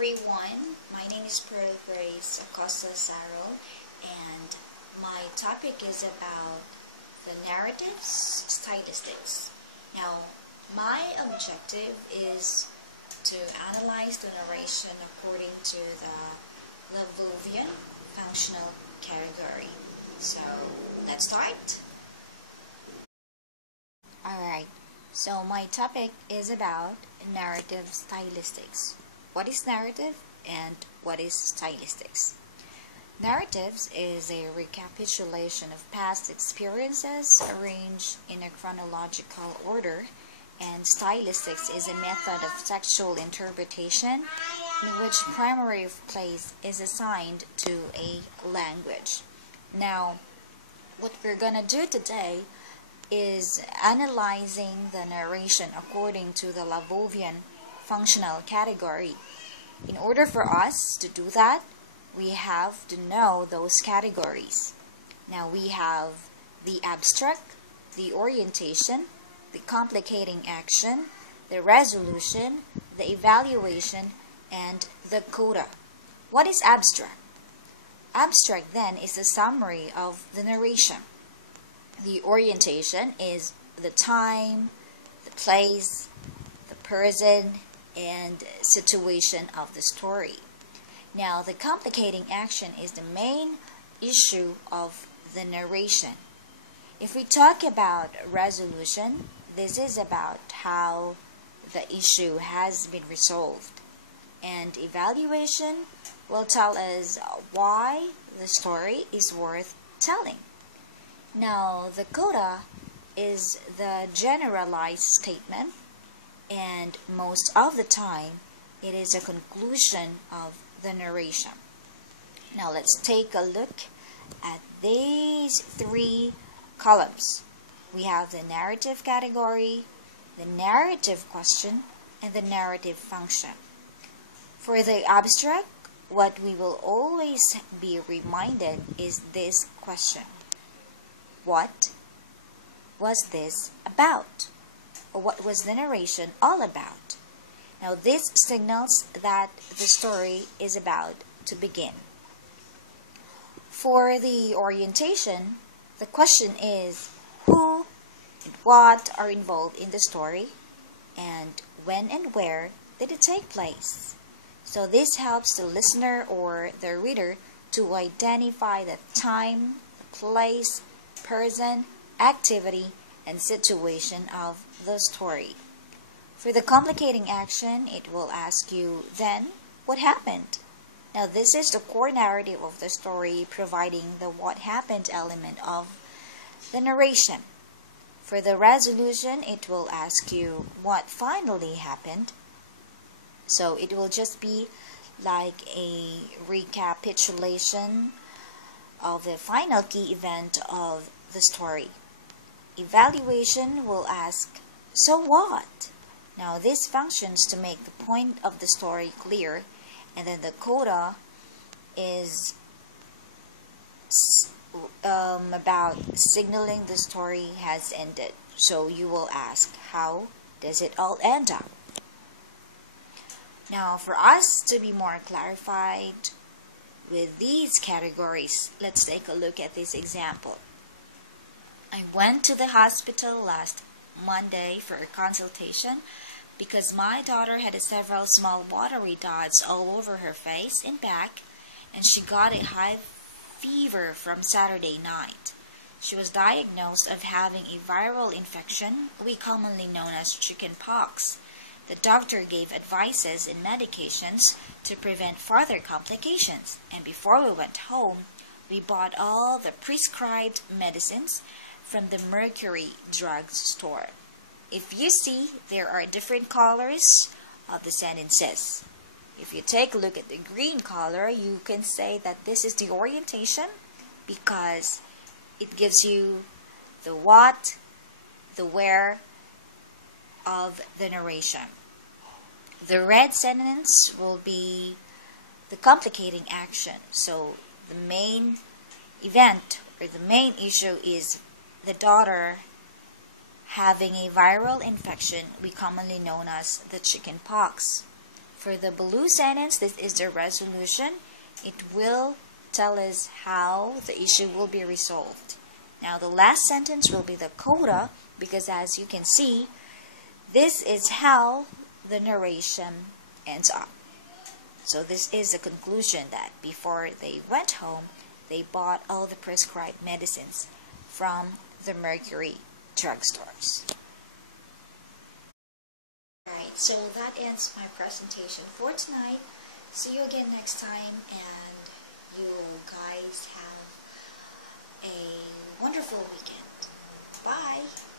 everyone, my name is Pearl Grace Acosta Sarol, and my topic is about the narratives stylistics. Now, my objective is to analyze the narration according to the Labovian functional category. So, let's start. Alright, so my topic is about narrative stylistics. What is narrative and what is stylistics? Narratives is a recapitulation of past experiences arranged in a chronological order, and stylistics is a method of textual interpretation in which primary place is assigned to a language. Now, what we're gonna do today is analyzing the narration according to the Labovian functional category. In order for us to do that, we have to know those categories. Now we have the abstract, the orientation, the complicating action, the resolution, the evaluation, and the coda. What is abstract? Abstract then is the summary of the narration. The orientation is the time, the place, the person, and situation of the story. Now, the complicating action is the main issue of the narration. If we talk about resolution, this is about how the issue has been resolved. And evaluation will tell us why the story is worth telling. Now, the coda is the generalized statement, and most of the time it is a conclusion of the narration. Now let's take a look at these three columns. We have the narrative category, the narrative question, and the narrative function. For the abstract, what we will always be reminded is this question: what was this about? Or what was the narration all about? Now this signals that the story is about to begin. For the orientation, the question is who and what are involved in the story, and when and where did it take place. So this helps the listener or the reader to identify the time, the place, person, activity, and situation of the story. For the complicating action, it will ask you, then, what happened? Now, this is the core narrative of the story, providing the what happened element of the narration. For the resolution, it will ask you what finally happened. So it will just be like a recapitulation of the final key event of the story. Evaluation will ask, so what? Now this functions to make the point of the story clear, and then the coda is about signaling the story has ended. So you will ask, how does it all end up? Now for us to be more clarified with these categories, let's take a look at this example. I went to the hospital last Monday for a consultation because my daughter had several small watery dots all over her face and back, and she got a high fever from Saturday night. She was diagnosed of having a viral infection we commonly known as chicken pox. The doctor gave advices and medications to prevent further complications, and before we went home, we bought all the prescribed medicines from the Mercury drug store. If you see, there are different colors of the sentences. If you take a look at the green color, you can say that this is the orientation because it gives you the what, the where of the narration. The red sentence will be the complicating action. So the main event or the main issue is the daughter having a viral infection we commonly known as the chicken pox. For the blue sentence, this is the resolution. It will tell us how the issue will be resolved. Now the last sentence will be the coda, because as you can see, this is how the narration ends up. So this is the conclusion that before they went home, they bought all the prescribed medicines from the Mercury drugstores. Alright, so that ends my presentation for tonight. See you again next time, and you guys have a wonderful weekend. Bye!